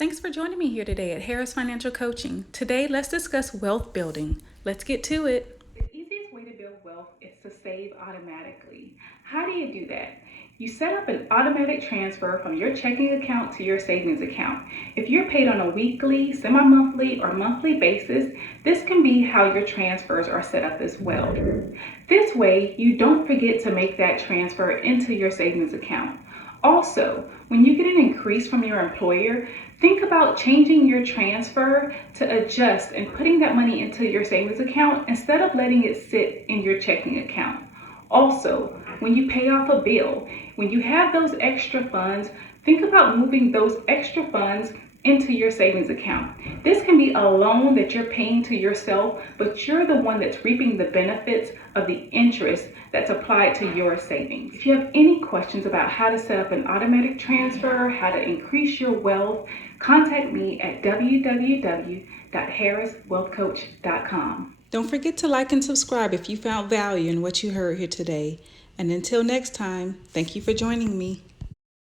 Thanks for joining me here today at Harris Financial Coaching. Today, let's discuss wealth building. Let's get to it. The easiest way to build wealth is to save automatically. How do you do that? You set up an automatic transfer from your checking account to your savings account. If you're paid on a weekly, semi-monthly, or monthly basis, this can be how your transfers are set up as well. This way, you don't forget to make that transfer into your savings account. Also, when you get an increase from your employer, think about changing your transfer to adjust and putting that money into your savings account instead of letting it sit in your checking account. Also, when you pay off a bill, when you have those extra funds, think about moving those extra funds into your savings account. This can be a loan that you're paying to yourself, but you're the one that's reaping the benefits of the interest that's applied to your savings. If you have any questions about how to set up an automatic transfer, how to increase your wealth, contact me at www.harriswealthcoach.com. Don't forget to like and subscribe if you found value in what you heard here today. And until next time, thank you for joining me.